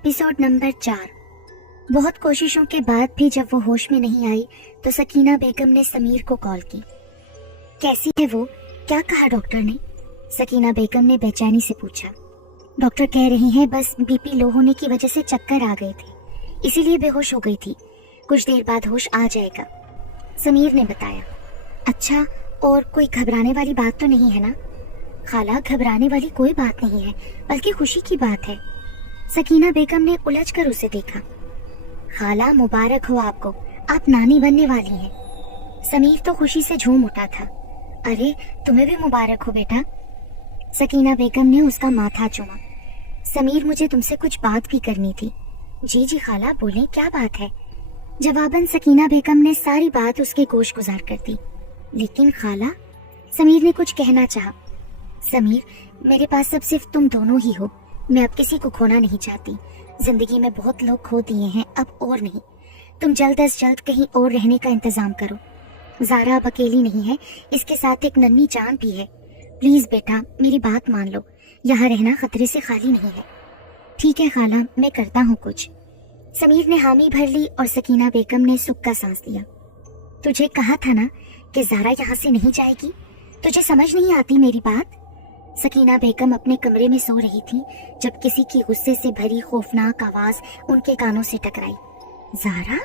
Episode number 4। बहुत कोशिशों के बाद भी जब वो होश में नहीं आई तो सकीना बेगम ने समीर को कॉल की। कैसी है वो, क्या कहा डॉक्टर ने? सकीना बेगम ने बेचैनी से पूछा। डॉक्टर कह रही हैं बस बीपी लो होने की वजह से चक्कर आ गए थे, इसीलिए बेहोश हो गई थी, कुछ देर बाद होश आ जाएगा, समीर ने बताया। अच्छा, और कोई घबराने वाली बात तो नहीं है ना? खाला, घबराने वाली कोई बात नहीं है, बल्कि खुशी की बात है। सकीना बेगम ने उलझकर उसे देखा। खाला, मुबारक हो आपको, आप नानी बनने वाली हैं। समीर तो खुशी से झूम उठा था। अरे, तुम्हें भी मुबारक हो बेटा। सकीना बेगम ने उसका माथा चूमा। समीर, मुझे तुमसे कुछ बात भी करनी थी। जी जी खाला, बोलें, क्या बात है? जवाबन सकीना बेगम ने सारी बात उसके गोश गुजार कर दी। लेकिन खाला, समीर ने कुछ कहना चाहा। समीर, मेरे पास अब सिर्फ तुम दोनों ही हो, मैं अब किसी को खोना नहीं चाहती। जिंदगी में बहुत लोग खो दिए हैं, अब और नहीं। तुम जल्द अज जल्द कहीं और रहने का इंतजाम करो। ज़ारा अब अकेली नहीं है, इसके साथ एक नन्ही जान भी है। प्लीज बेटा, मेरी बात मान लो, यहाँ रहना खतरे से खाली नहीं है। ठीक है खाला, मैं करता हूँ कुछ। समीर ने हामी भर ली और सकीना बेगम ने सुख का सांस लिया। तुझे कहा था ना कि ज़ारा यहाँ से नहीं जाएगी, तुझे समझ नहीं आती मेरी बात? सकीना बेगम अपने कमरे में सो रही थी जब किसी की गुस्से से भरी खौफनाक आवाज उनके कानों से टकराई। ज़ारा?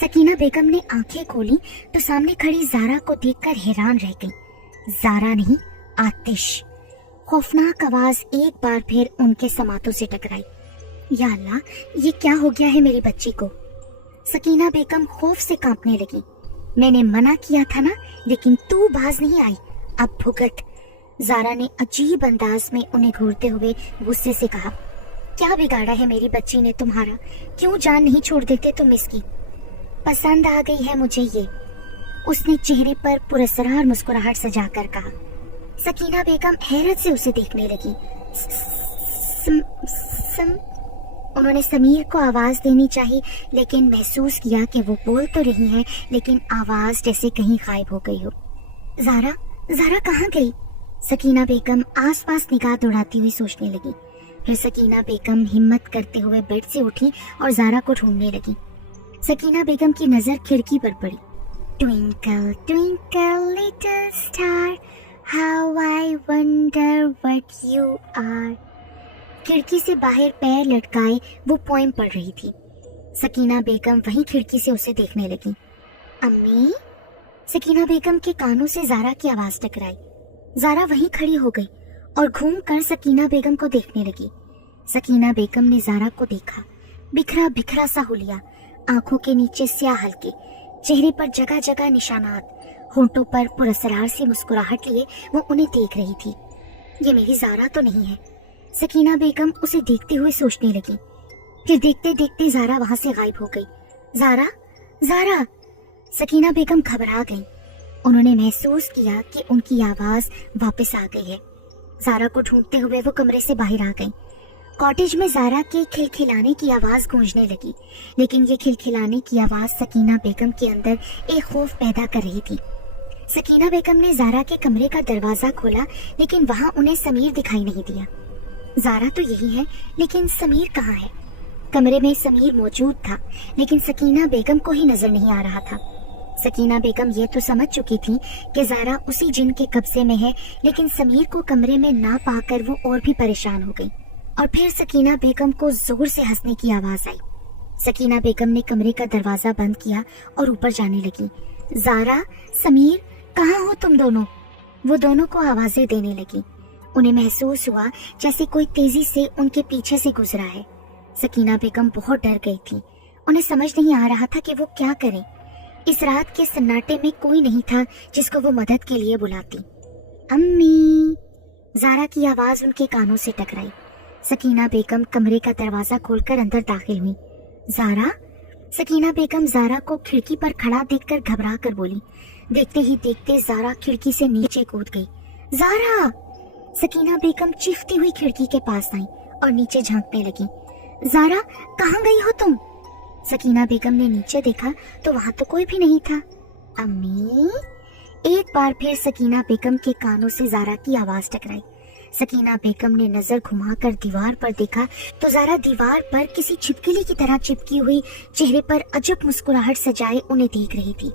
सकीना बेगम ने आंखें खोली तो सामने खड़ी ज़ारा को देखकर हैरान रह गई। ज़ारा नहीं, आतिश। खौफनाक आवाज एक बार फिर उनके समातों से टकराई। या अल्लाह, ये क्या हो गया है मेरी बच्ची को? सकीना बेगम खौफ से कांपने लगी। मैंने मना किया था ना, लेकिन तू बाज नहीं आई, अब भुगत। ज़ारा ने अजीब अंदाज में उन्हें घूरते हुए गुस्से से कहा। क्या बिगाड़ा है मेरी बच्ची ने तुम्हारा? क्यों जान नहीं छोड़ देते तुम इसकी? पसंद आ गई है मुझे ये, उसने चेहरे पर पुरस्कार मुस्कुराहट सजाकर कहा। सकीना बेगम हैरत से उसे देखने लगी। उन्होंने समीर को आवाज देनी चाहिए, लेकिन महसूस किया कि वो बोल तो रही हैं, लेकिन आवाज जैसे कहीं गायब हो गई हो। ज़ारा, ज़ारा कहाँ गई? सकीना बेगम आसपास निगाह दौड़ाती हुई सोचने लगी। फिर सकीना बेगम हिम्मत करते हुए बेड से उठी और ज़ारा को ढूंढने लगी। सकीना बेगम की नजर खिड़की पर पड़ी। Twinkle twinkle little star, how I wonder what you are. खिड़की से बाहर पैर लटकाए वो पोएम पढ़ रही थी। सकीना बेगम वहीं खिड़की से उसे देखने लगी। अम्मी? सकीना बेगम के कानों से ज़ारा की आवाज टकराई। ज़ारा वहीं खड़ी हो गई और घूम कर सकीना बेगम को देखने लगी। सकीना बेगम ने ज़ारा को देखा। बिखरा बिखरा सा हुलिया, आंखों के नीचे स्याह हल्के, चेहरे पर जगह जगह निशानात, होंठों पर पुरस्कार से मुस्कुराहट लिए वो उन्हें देख रही थी। ये मेरी ज़ारा तो नहीं है, सकीना बेगम उसे देखते हुए सोचने लगी। फिर देखते देखते ज़ारा वहां से गायब हो गई। ज़ारा, ज़ारा! सकीना बेगम घबरा गई। उन्होंने महसूस किया कि उनकी आवाज वापस आ गई है। ज़ारा को ढूंढते हुए वो कमरे से बाहर आ गई। कॉटेज में ज़ारा के खिलखिलाने की आवाज गूंजने लगी, लेकिन ये खिलखिलाने की आवाज सकीना बेगम के अंदर एक खौफ पैदा कर रही थी। सकीना बेगम ने ज़ारा के कमरे का दरवाजा खोला, लेकिन वहां उन्हें समीर दिखाई नहीं दिया। ज़ारा तो यही है, लेकिन समीर कहाँ है? कमरे में समीर मौजूद था, लेकिन सकीना बेगम को ही नजर नहीं आ रहा था। सकीना बेगम ये तो समझ चुकी थी कि ज़ारा उसी जिन के कब्जे में है, लेकिन समीर को कमरे में ना पाकर वो और भी परेशान हो गई। और फिर सकीना बेगम को जोर से हंसने की आवाज आई। सकीना बेगम ने कमरे का दरवाजा बंद किया और ऊपर जाने लगी। ज़ारा, समीर, कहाँ हो तुम दोनों? वो दोनों को आवाजें देने लगी। उन्हें महसूस हुआ जैसे कोई तेजी से उनके पीछे से गुजरा है। सकीना बेगम बहुत डर गई थी। उन्हें समझ नहीं आ रहा था कि वो क्या करें। इस रात के सन्नाटे में कोई नहीं था जिसको वो मदद के लिए बुलाती। अम्मी! ज़ारा की आवाज उनके कानों से टकराई। सकीना बेगम कमरे का दरवाजा खोलकर अंदर दाखिल हुई। ज़ारा? सकीना बेगम ज़ारा को खिड़की पर खड़ा देखकर घबरा कर बोली। देखते ही देखते ज़ारा खिड़की से नीचे कूद गई। ज़ारा! सकीना बेगम चीखती हुई खिड़की के पास आई और नीचे झांकने लगी। ज़ारा, कहाँ गई हो तुम? सकीना बेगम ने नीचे देखा तो वहां तो कोई भी नहीं था। अम्मी? एक बार फिर सकीना बेगम के कानों से ज़ारा की आवाज टकराई। सकीना बेगम ने नजर घुमाकर दीवार पर देखा तो ज़ारा दीवार पर किसी छिपकली की तरह चिपकी हुई चेहरे पर अजब मुस्कुराहट सजाए उन्हें देख रही थी।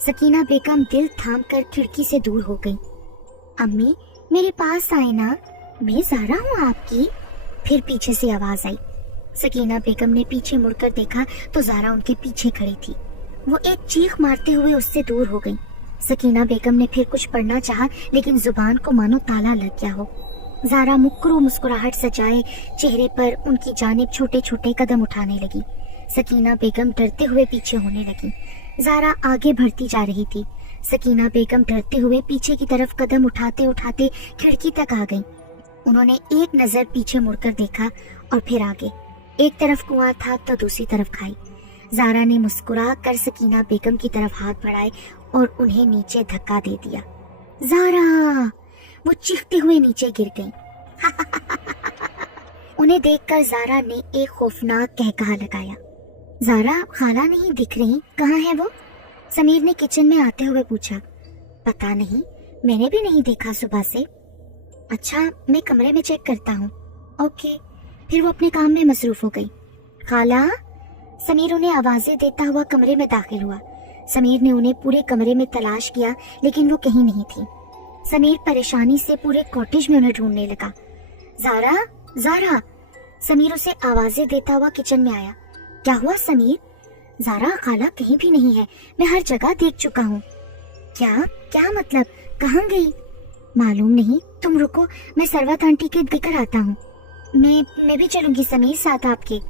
सकीना बेगम दिल थामकर खिड़की से दूर हो गई। अम्मी मेरे पास आए ना, मैं ज़ारा हूँ आपकी। फिर पीछे से आवाज आई। सकीना बेगम ने पीछे मुड़कर देखा तो ज़ारा उनके पीछे खड़ी थी। वो एक चीख मारते हुए उससे दूर हो गई। सकीना बेगम ने फिर कुछ पढ़ना चाहा लेकिन जुबान को मानो ताला लग गया हो। ज़ारा मुकरू मुस्कुराहट सजाए चेहरे पर उनकी जानिब छोटे छोटे कदम उठाने लगी। सकीना बेगम डरते हुए पीछे होने लगी। ज़ारा आगे बढ़ती जा रही थी। सकीना बेगम डरते हुए पीछे की तरफ कदम उठाते उठाते खिड़की तक आ गई। उन्होंने एक नजर पीछे मुड़कर देखा और फिर आगे। एक तरफ कुआं था तो दूसरी तरफ खाई। ज़ारा ने मुस्कुरा कर सकीना बेगम की तरफ हाथ बढ़ाए और उन्हें नीचे धक्का दे दिया। ज़ारा! वो चीखते हुए नीचे गिर गईं। उन्हें देखकर ज़ारा ने एक खौफनाक कहकहा लगाया। ज़ारा, खाला नहीं दिख रही, कहाँ है वो? समीर ने किचन में आते हुए पूछा। पता नहीं, मैंने भी नहीं देखा सुबह से। अच्छा, मैं कमरे में चेक करता हूँ। ओके। फिर वो अपने काम में मसरूफ हो गई। खाला? समीर उन्हें आवाजें देता हुआ कमरे में दाखिल हुआ। समीर ने उन्हें पूरे कमरे में तलाश किया लेकिन वो कहीं नहीं थी। समीर परेशानी से पूरे कॉटेज में उन्हें ढूंढने लगा। ज़ारा, ज़ारा! समीर उसे आवाजें देता हुआ किचन में आया। क्या हुआ समीर? ज़ारा, खाला कहीं भी नहीं है, मैं हर जगह देख चुका हूँ। क्या क्या मतलब? कहाँ गई? मालूम नहीं, तुम रुको, मैं सरवत आंटी के दिक्र आता हूँ। मैं भी चलूंगी समीर साथ आपके।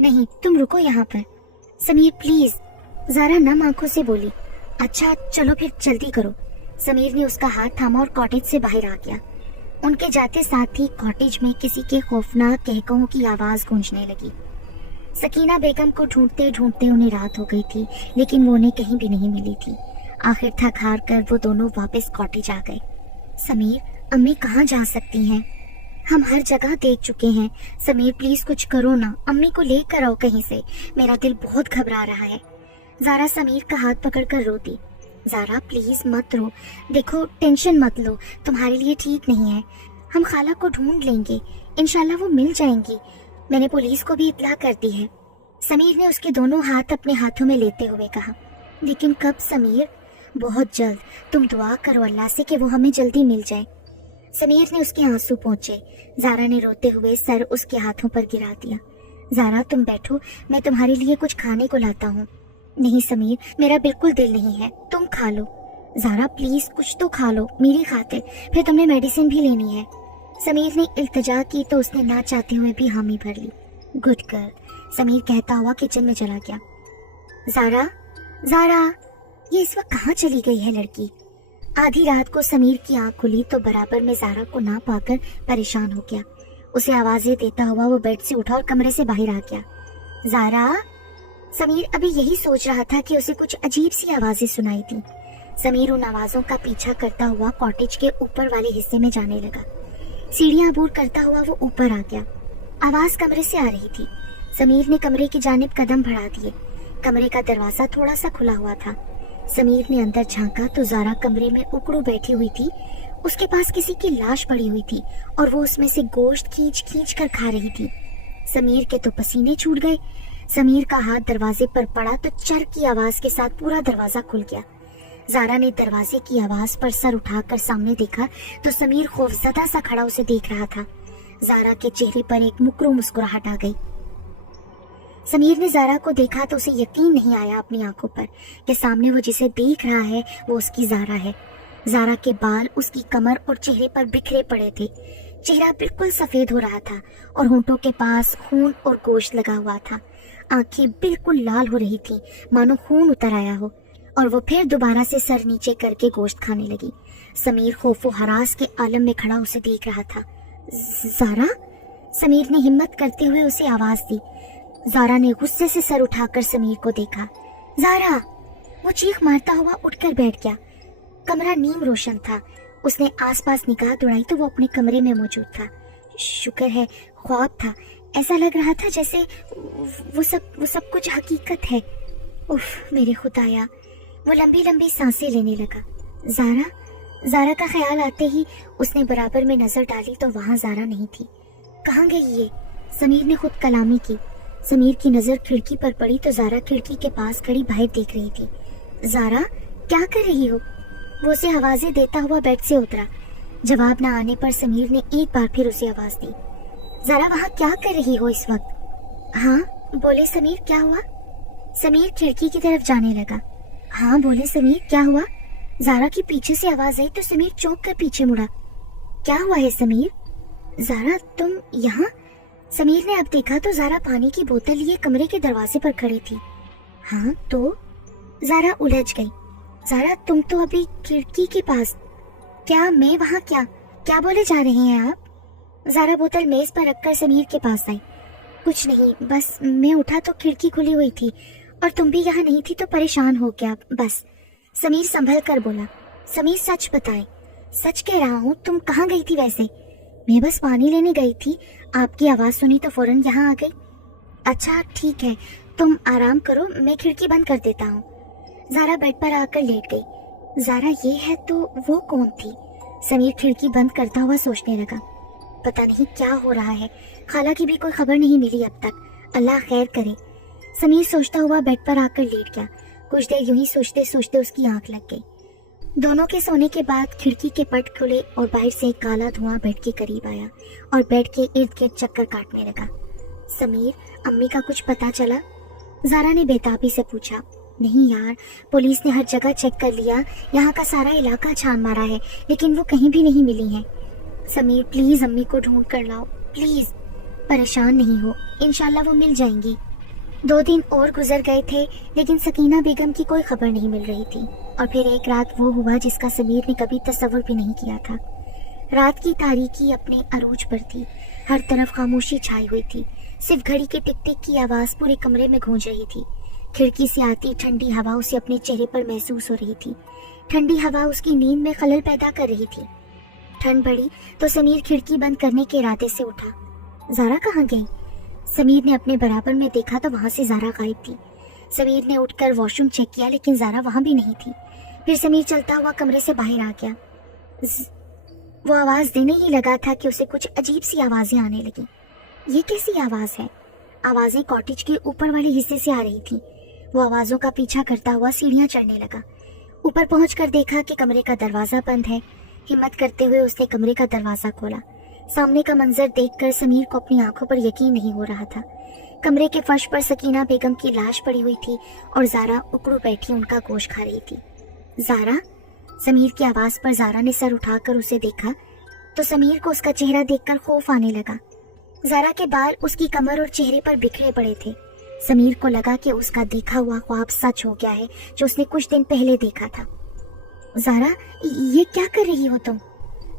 नहीं, तुम रुको यहाँ पर। समीर प्लीज, ज़ारा नम आंखों से बोली। अच्छा चलो फिर जल्दी करो। समीर ने उसका हाथ थामा और कॉटेज से बाहर आ गया। उनके जाते साथ ही कॉटेज में किसी के खौफनाक कहकों की आवाज गूंजने लगी। सकीना बेगम को ढूंढते ढूंढते उन्हें रात हो गई थी लेकिन वो उन्हें कहीं भी नहीं मिली थी। आखिर थक हार कर वो दोनों वापस कॉटेज आ गए। समीर, अम्मी कहाँ जा सकती हैं? हम हर जगह देख चुके हैं। समीर प्लीज कुछ करो ना, अम्मी को लेकर आओ कहीं से, मेरा दिल बहुत घबरा रहा है। ज़ारा समीर का हाथ पकड़कर रो दी। ज़ारा प्लीज मत रो, देखो टेंशन मत लो, तुम्हारे लिए ठीक नहीं है। हम खाला को ढूंढ लेंगे, इंशाल्लाह वो मिल जाएंगी। मैंने पुलिस को भी इत्तला कर दी है। समीर ने उसके दोनों हाथ अपने हाथों में लेते हुए कहा। लेकिन कब समीर? बहुत जल्द, तुम दुआ करो अल्लाह से कि वो हमें जल्दी मिल जाए। समीर ने उसके आंसू पोंछे। ज़ारा ने रोते हुए सर उसके हाथों पर गिरा दिया। ज़ारा तुम बैठो, मैं तुम्हारे लिए कुछ खाने को लाता हूँ। नहीं समीर, मेरा बिल्कुल दिल नहीं है, तुम खा लो। ज़ारा प्लीज कुछ तो खा लो मेरी खातिर, फिर तुमने मेडिसिन भी लेनी है। समीर ने इल्तिजा की तो उसने ना चाहते हुए भी हामी भर ली। गुड गर्ल, समीर कहता हुआ किचन में चला गया। ज़ारा, ज़ारा, ये इस वक्त कहाँ चली गई है लड़की? आधी रात को समीर की आंख खुली तो बराबर में ज़ारा को ना पाकर परेशान हो गया। उसे आवाजें देता हुआ वो बेड से उठा और कमरे से बाहर आ गया। ज़ारा? समीर अभी यही सोच रहा था कि उसे कुछ अजीब सी आवाजें सुनाई थी। समीर उन आवाजों का पीछा करता हुआ कॉटेज के ऊपर वाले हिस्से में जाने लगा। सीढ़ियां अबूर करता हुआ वो ऊपर आ गया। आवाज कमरे से आ रही थी। समीर ने कमरे की जानिब कदम बढ़ा दिए। कमरे का दरवाजा थोड़ा सा खुला हुआ था। समीर ने अंदर झांका तो ज़ारा कमरे में उकड़ू बैठी हुई थी। उसके पास किसी की लाश पड़ी हुई थी और वो उसमें से गोश्त खींच खींच कर खा रही थी। समीर के तो पसीने छूट गए। समीर का हाथ दरवाजे पर पड़ा तो चर की आवाज के साथ पूरा दरवाजा खुल गया। ज़ारा ने दरवाजे की आवाज पर सर उठाकर सामने देखा तो समीर खौफजदा सा खड़ा उसे देख रहा था। ज़ारा के चेहरे पर एक मुकरू मुस्कुराहट आ गई। समीर ने ज़ारा को देखा तो उसे यकीन नहीं आया अपनी आंखों पर कि सामने वो जिसे देख रहा है वो उसकी ज़ारा है। ज़ारा के बाल उसकी कमर और चेहरे पर बिखरे पड़े थे। चेहरा बिल्कुल सफेद हो रहा था और होंठों के पास खून और गोश्त लगा हुआ था। आंखें बिल्कुल लाल हो रही थी, मानो खून उतर आया हो, और वो फिर दोबारा से सर नीचे करके गोश्त खाने लगी। समीर खौफो हरास के आलम में खड़ा उसे देख रहा था। ज़ारा? समीर ने हिम्मत करते हुए उसे आवाज दी। ज़ारा ने गुस्से से सर उठाकर समीर को देखा। ज़ारा! वो चीख मारता हुआ उठकर बैठ गया। कमरा नीम रोशन था। उसने आसपास निगाह दौड़ाई तो वो अपने कमरे में मौजूद था। शुक्र है ख्वाब था। ऐसा लग रहा था जैसे वो सब कुछ हकीकत है। उफ मेरे खुदाया! वो लंबी लंबी सांसें लेने लगा। ज़ारा, زارا کا خیال آتے ہی اس نے برابر میں نظر ڈالی تو وہاں زارا نہیں تھی۔ کہاں گئی یہ؟ سمیر نے خود کلامی کی۔ سمیر کی نظر کھڑکی پر پڑی تو زارا کھڑکی کے پاس کھڑی باہر دیکھ رہی تھی۔ زارا کیا کر رہی ہو؟ وہ اسے آوازیں دیتا ہوا بیڈ سے اترا۔ جواب نہ آنے پر سمیر نے ایک بار پھر اسے آواز دی۔ زارا وہاں کیا کر رہی ہو اس وقت؟ ہاں بولے سمیر، کیا ہوا؟ سمیر کھڑکی کی طرف جانے لگا۔ ہاں بولے سمیر، کیا ہوا؟ زارا کی پیچھے سے آواز آئی تو سمیر چونک کر پیچھے مڑا۔ کیا ہوا ہے سمیر؟ زارا تم یہاں؟ سمیر نے اب دیکھا تو زارا پانی کی بوتل لیے کمرے کے دروازے پر کھڑی تھی۔ ہاں تو؟ زارا الجھ گئی۔ زارا تم تو ابھی کھڑکی کے پاس، کیا میں وہاں کیا بولے جا رہے ہیں آپ؟ زارا بوتل میز پر رکھ کر سمیر کے پاس آئی۔ کچھ نہیں، بس میں اٹھا تو کھڑکی کھلی ہوئی تھی اور تم بھی یہاں نہیں تھی تو پریشان ہو گیا بس۔ سمیر سنبھل کر بولا۔ سمیر سچ بتائے۔ سچ کہہ رہا ہوں، تم کہاں گئی تھی ویسے؟ میں بس پانی لینے گئی تھی، آپ کی آواز سنی تو فوراً یہاں آ گئی۔ اچھا ٹھیک ہے، تم آرام کرو، میں کھڑکی بند کر دیتا ہوں۔ زارا بیڈ پر آ کر لیٹ گئی۔ زارا یہ ہے تو وہ کون تھی؟ سمیر کھڑکی بند کرتا ہوا سوچنے لگا۔ پتہ نہیں کیا ہو رہا ہے، خالہ کی بھی کوئی خبر نہیں ملی اب تک، اللہ خیر کرے۔ سمیر سوچتا ہوا بیڈ پر آ کر لیٹ گیا۔ کچھ دیر یوں ہی سوچتے سوچتے اس کی آنکھ لگ گئی۔ دونوں کے سونے کے بعد کھڑکی کے پٹ کھلے اور باہر سے ایک کالا دھواں بیڈ کے قریب آیا اور بیڈ کے ارد گرد چکر کاٹنے لگا۔ سمیر، امی کا کچھ پتہ چلا؟ زارا نے بےتابی سے پوچھا۔ نہیں یار، پولیس نے ہر جگہ چیک کر لیا، یہاں کا سارا علاقہ چھان مارا ہے لیکن وہ کہیں بھی نہیں ملی ہیں۔ سمیر پلیز امی کو ڈھونڈ کر لاؤ پلیز۔ پریشان نہیں ہو، انشاءاللہ وہ مل جائیں گی۔ 2 دن اور گزر گئے تھے لیکن سکینہ بیگم کی کوئی خبر نہیں مل رہی تھی، اور پھر ایک رات وہ ہوا جس کا سمیر نے کبھی تصور بھی نہیں کیا تھا۔ رات کی تاریکی اپنے عروج پر تھی، ہر طرف خاموشی چھائی ہوئی تھی، صرف گھڑی کے ٹک ٹک کی آواز پورے کمرے میں گونج رہی تھی۔ کھڑکی سے آتی ٹھنڈی ہوا اسے اپنے چہرے پر محسوس ہو رہی تھی۔ ٹھنڈی ہوا اس کی نیند میں خلل پیدا کر رہی تھی۔ ٹھنڈ بڑھی تو سمیر کھڑکی بند کرنے کے ارادے سے اٹھا۔ زارا کہاں گئی؟ سمیر نے اپنے برابر میں دیکھا تو وہاں سے زارا غائب تھی۔ سمیر نے اٹھ کر واش روم چیک کیا لیکن زارا وہاں بھی نہیں تھی۔ پھر سمیر چلتا ہوا کمرے سے باہر آ گیا۔ وہ آواز دینے ہی لگا تھا کہ اسے کچھ عجیب سی آوازیں آنے لگیں۔ یہ کیسی آواز ہے؟ آوازیں کاٹیج کے اوپر والے حصے سے آ رہی تھی۔ وہ آوازوں کا پیچھا کرتا ہوا سیڑھیاں چڑھنے لگا۔ اوپر پہنچ کر دیکھا کہ کمرے کا دروازہ بند ہے۔ ہمت کرتے ہوئے اس نے کمرے کا دروازہ کھولا۔ سامنے کا منظر دیکھ کر سمیر کو اپنی آنکھوں پر یقین نہیں ہو رہا تھا۔ کمرے کے فرش پر سکینہ بیگم کی لاش پڑی ہوئی تھی اور زارا اکڑو بیٹھی ان کا گوشت کھا رہی تھی۔ زارا؟ سمیر کی آواز پر زارا نے سر اٹھا کر اسے دیکھا تو سمیر کو اس کا چہرہ دیکھ کر خوف آنے لگا۔ زارا کے بال اس کی کمر اور چہرے پر بکھرے پڑے تھے۔ سمیر کو لگا کہ اس کا دیکھا ہوا خواب سچ ہو گیا ہے جو اس نے کچھ دن پہلے دیکھا تھا۔ زارا، یہ کیا کر رہی ہو تم؟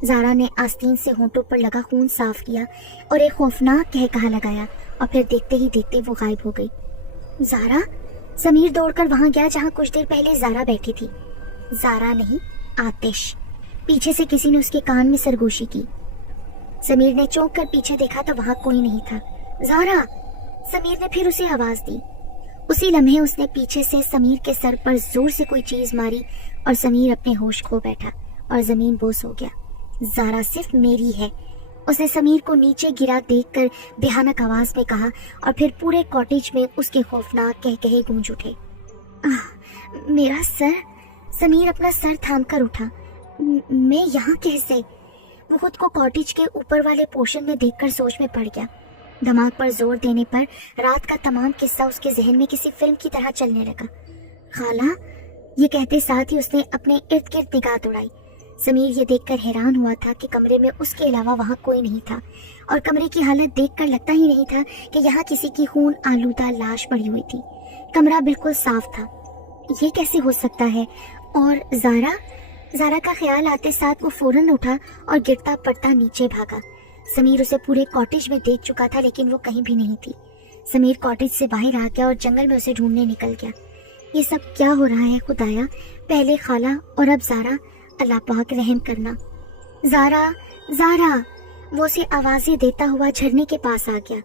زارا نے آستین سے ہونٹوں پر لگا خون صاف کیا اور ایک خوفناک کہا لگایا اور پھر دیکھتے ہی دیکھتے وہ غائب ہو گئی۔ زارا؟ سمیر دوڑ کر وہاں گیا جہاں کچھ دیر پہلے زارا بیٹھی تھی۔ زارا نہیں، آتش۔ پیچھے سے کسی نے اس کے کان میں سرگوشی کی۔ سمیر نے چونک کر پیچھے دیکھا تو وہاں کوئی نہیں تھا۔ زارا! سمیر نے پھر اسے آواز دی۔ اسی لمحے اس نے پیچھے سے سمیر کے سر پر زور سے کوئی چیز ماری اور سمیر اپنے ہوش کھو بیٹھا اور زمین بوس ہو گیا۔ زارا صرف میری ہے، اس نے سمیر کو نیچے گرا دیکھ کر بھیانک آواز میں کہا اور پھر پورے کاٹیج میں اس کے خوفناک کہے گونج اٹھے۔ میرا سر! سمیر اپنا سر تھام کر اٹھا۔ میں یہاں کیسے؟ وہ خود کو کاٹیج کے اوپر والے پورشن میں دیکھ کر سوچ میں پڑ گیا۔ دماغ پر زور دینے پر رات کا تمام قصہ اس کے ذہن میں کسی فلم کی طرح چلنے لگا۔ خالہ! یہ کہتے ساتھ ہی اس نے اپنے ارد گرد نگاہ دوڑائی۔ سمیر یہ دیکھ کر حیران ہوا تھا کہ کمرے میں اس کے علاوہ وہاں کوئی نہیں تھا اور کمرے کی حالت دیکھ کر لگتا ہی نہیں تھا کہ یہاں کسی کی خون آلودہ لاش پڑی ہوئی تھی۔ کمرہ بالکل صاف تھا۔ یہ کیسے ہو سکتا ہے؟ اور زارا کا خیال آتے ساتھ وہ فوراً اٹھا اور گرتا پڑتا نیچے بھاگا۔ سمیر اسے پورے کاٹیج میں دیکھ چکا تھا لیکن وہ کہیں بھی نہیں تھی۔ سمیر کاٹیج سے باہر آ گیا اور جنگل میں اسے ڈھونڈنے نکل گیا۔ یہ سب کیا ہو رہا ہے خدایا؟ پہلے خالہ اور اب زارا، اللہ پاک رحم کرنا۔ زارا! وہ اسے آوازیں دیتا ہوا جھرنے کے پاس آ گیا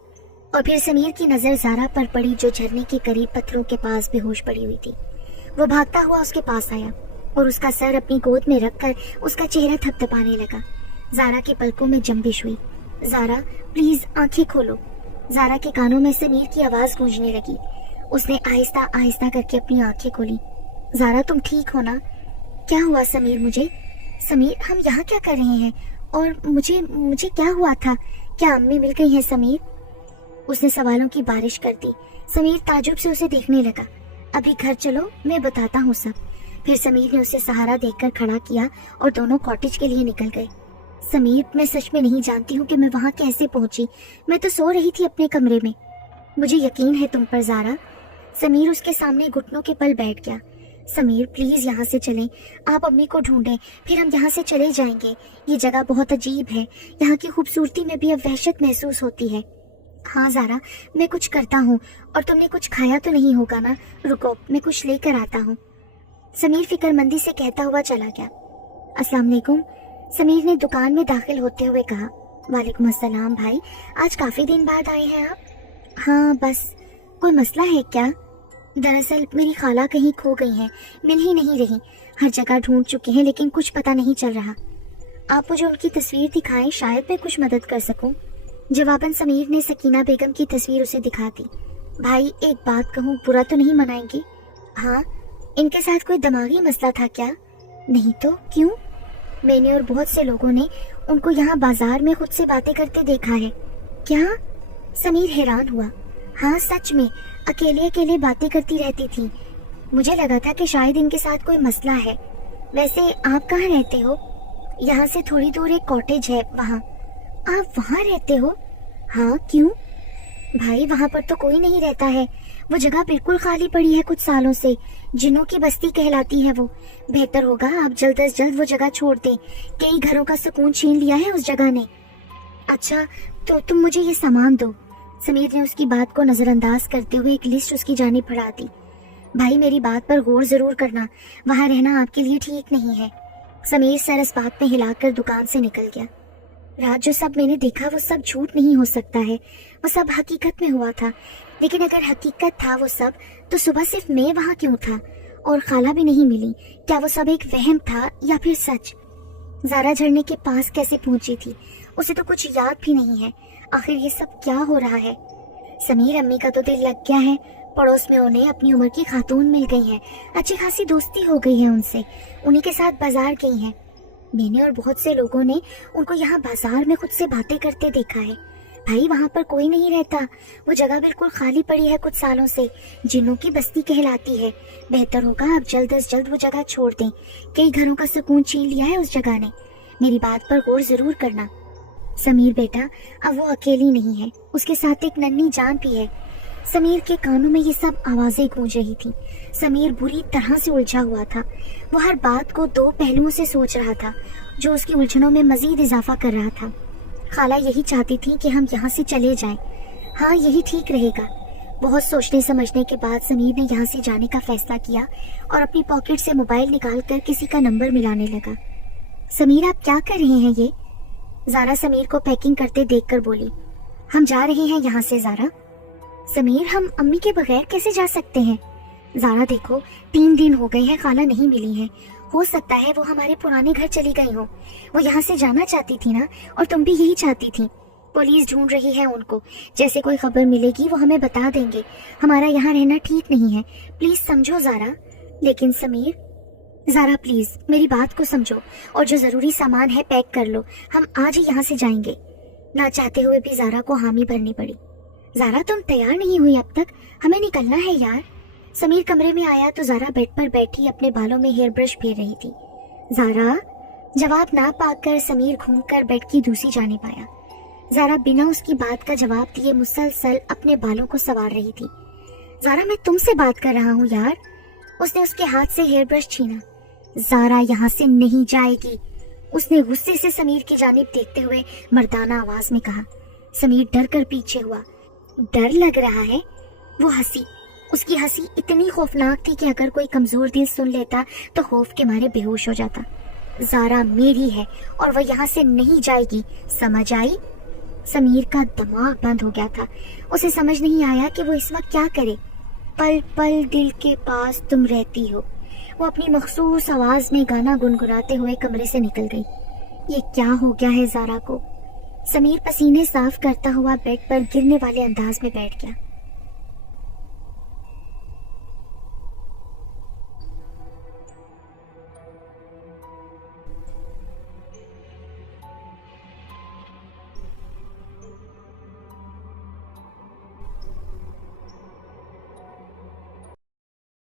اور پھر سمیر کی نظر زارا پر پڑی جو جھرنے کے قریب پتھروں کے پاس بے ہوش پڑی ہوئی تھی۔ وہ بھاگتا ہوا اس کے پاس آیا۔ और उसका सर अपनी गोद में रखकर उसका चेहरा थपथपाने लगा। ज़ारा के पलकों में जंबिश हुई। ज़ारा प्लीज आंखें खोलो। ज़ारा के कानों में समीर की आवाज गूंजने लगी। उसने आहिस्ता आहिस्ता करके अपनी आंखें खोली। ज़ारा तुम ठीक हो ना? क्या हुआ समीर मुझे? समीर हम यहाँ क्या कर रहे हैं? और मुझे मुझे क्या हुआ था? क्या अम्मी मिल गई हैं समीर? उसने सवालों की बारिश कर दी। समीर ताजुब से उसे देखने लगा। अभी घर चलो, मैं बताता हूँ सब। फिर समीर ने उसे सहारा देकर खड़ा किया और दोनों कॉटेज के लिए निकल गए। समीर मैं सच में नहीं जानती हूँ कि मैं वहाँ कैसे पहुंची। मैं तो सो रही थी अपने कमरे में। मुझे यकीन है तुम पर ज़ारा। समीर उसके सामने घुटनों के पल बैठ गया। समीर प्लीज यहाँ से चलें। आप अम्मी को ढूंढें, फिर हम यहाँ से चले जाएंगे। ये जगह बहुत अजीब है। यहाँ की खूबसूरती में भी अब वहशत महसूस होती है। हाँ ज़ारा, मैं कुछ करता हूँ। और तुमने कुछ खाया तो नहीं होगा ना? रुको, मैं कुछ लेकर आता हूँ। समीर फिक्रमंदी से कहता हुआ चला गया। अस्सलाम वालेकुम, समीर ने दुकान में दाखिल होते हुए कहा। वालेकुम अस्सलाम भाई, आज काफी दिन बाद आए हैं आप? हाँ बस। कोई मसला है क्या? दरअसल मेरी खाला कहीं खो गई हैं, मिल ही नहीं रही। हर जगह ढूंढ चुके हैं लेकिन कुछ पता नहीं चल रहा। आप मुझे उनकी तस्वीर दिखाएं, शायद मैं कुछ मदद कर सकूं। जवाबन समीर ने सकीना बेगम की तस्वीर उसे दिखा दी। भाई एक बात कहूँ, बुरा तो नहीं मनाएंगी? हाँ, इनके साथ कोई दिमागी मसला था क्या? नहीं तो क्यों? मैंने और बहुत से लोगों ने उनको यहाँ बाजार में खुद से बातें करते देखा है। क्या? समीर हैरान हुआ। हाँ सच में, अकेले अकेले बातें करती रहती थी। मुझे लगा था कि शायद इनके साथ कोई मसला है। वैसे आप कहाँ रहते हो? यहाँ से थोड़ी दूर एक कॉटेज है, वहाँ। आप वहाँ रहते हो? हाँ क्यों? भाई वहाँ पर तो कोई नहीं रहता है। वो जगह बिल्कुल खाली पड़ी है कुछ सालों से। जिन्हों की बस्ती कहलाती है वो। बेहतर होगा आप जल्द अज जल्द वो जगह छोड़ दें। कई घरों का सुकून छीन लिया है उस जगह ने। अच्छा तो तुम मुझे ये सामान दो। समीर ने उसकी बात को नजरअंदाज करते हुए एक लिस्ट उसकी जानिब बढ़ा दी। भाई मेरी बात पर गौर जरूर करना, वहाँ रहना आपके लिए ठीक नहीं है। समीर सर इस बात में हिलाकर दुकान से निकल गया। रात जो सब मैंने देखा वो सब झूठ नहीं हो सकता है। वो सब हकीकत में हुआ था। लेकिन अगर हकीकत था वो सब, तो सुबह सिर्फ मैं वहाँ क्यों था? और खाला भी नहीं मिली। क्या वो सब एक वहम था या फिर सच? ज़ारा झरने के पास कैसे पहुंची थी? उसे तो कुछ याद भी नहीं है। आखिर ये सब क्या हो रहा है? समीर अम्मी का तो दिल लग गया है। पड़ोस में उन्हें अपनी उम्र की खातून मिल गई है। अच्छी खासी दोस्ती हो गई है उनसे। उन्हीं के साथ बाजार गई हैं। मैंने और बहुत से लोगों ने उनको यहाँ बाजार में खुद से बातें करते देखा है। भाई वहाँ पर कोई नहीं रहता। वो जगह बिल्कुल खाली पड़ी है कुछ सालों से। जिन्हों की बस्ती कहलाती है। बेहतर होगा आप जल्द अज जल्द वो जगह छोड़ दें। कई घरों का सुकून छीन लिया है उस जगह ने। मेरी बात पर गौर जरूर करना। समीर बेटा, अब वो अकेली नहीं है, उसके साथ एक नन्ही जान भी है। समीर के कानों में ये सब आवाजें गूंज रही थी। समीर बुरी तरह से उलझा हुआ था। वो हर बात को दो पहलुओं से सोच रहा था, जो उसकी उलझनों में मजीद इजाफा कर रहा था। खाला यही चाहती थी कि हम यहाँ से चले जाएं। हाँ यही ठीक रहेगा। बहुत सोचने समझने के बाद समीर ने यहाँ से जाने का फैसला किया और अपनी पॉकेट से मोबाइल निकालकर किसी का नंबर मिलाने लगा। समीर आप क्या कर रहे हैं ये? ज़ारा समीर को पैकिंग करते देखकर बोली। हम जा रहे हैं यहाँ से ज़ारा। समीर हम अम्मी के बगैर कैसे जा सकते हैं? ज़ारा देखो 3 दिन हो गए हैं, खाला नहीं मिली है। हो सकता है वो हमारे पुराने घर चली गई हो। वो यहाँ से जाना चाहती थी ना, और तुम भी यही चाहती थी। पुलिस ढूंढ रही है उनको। जैसे कोई खबर मिलेगी वो हमें बता देंगे। हमारा यहाँ रहना ठीक नहीं है, प्लीज समझो ज़ारा। लेकिन समीर, ज़ारा प्लीज मेरी बात को समझो और जो जरूरी सामान है पैक कर लो। हम आज ही यहाँ से जाएंगे। ना चाहते हुए भी ज़ारा को हामी भरनी पड़ी। ज़ारा तुम तैयार नहीं हुई अब तक? हमें निकलना है यार। समीर कमरे में आया तो ज़ारा बेड पर बैठी अपने बालों में हेयर ब्रश फेर रही थी। ज़ारा, जवाब ना पाकर समीर घूमकर बेड की दूसरी जानिब आया। ज़ारा बिना उसकी बात का जवाब दिए मुसलसल अपने बालों को संवार रही थी। ज़ारा मैं तुमसे बात कर रहा हूँ यार। उसने उसके हाथ से हेयर ब्रश छीना। ज़ारा यहाँ से नहीं जाएगी, उसने गुस्से से समीर की जानिब देखते हुए मर्दाना आवाज में कहा। समीर डर कर पीछे हुआ। डर लग रहा है? वो हंसी। उसकी हंसी इतनी खौफनाक थी कि अगर कोई कमजोर दिल सुन लेता तो खौफ के मारे बेहोश हो जाता। ज़ारा मेरी है और वह यहाँ से नहीं जाएगी, समझ आई? समीर का दिमाग बंद हो गया था। उसे समझ नहीं आया कि वो इस वक्त क्या करे। पल पल दिल के पास तुम रहती हो, وہ اپنی مخصوص آواز میں گانا گنگناتے ہوئے کمرے سے نکل گئی۔ یہ کیا ہو گیا ہے زارا کو؟ سمیر پسینے صاف کرتا ہوا بیڈ پر گرنے والے انداز میں بیٹھ گیا۔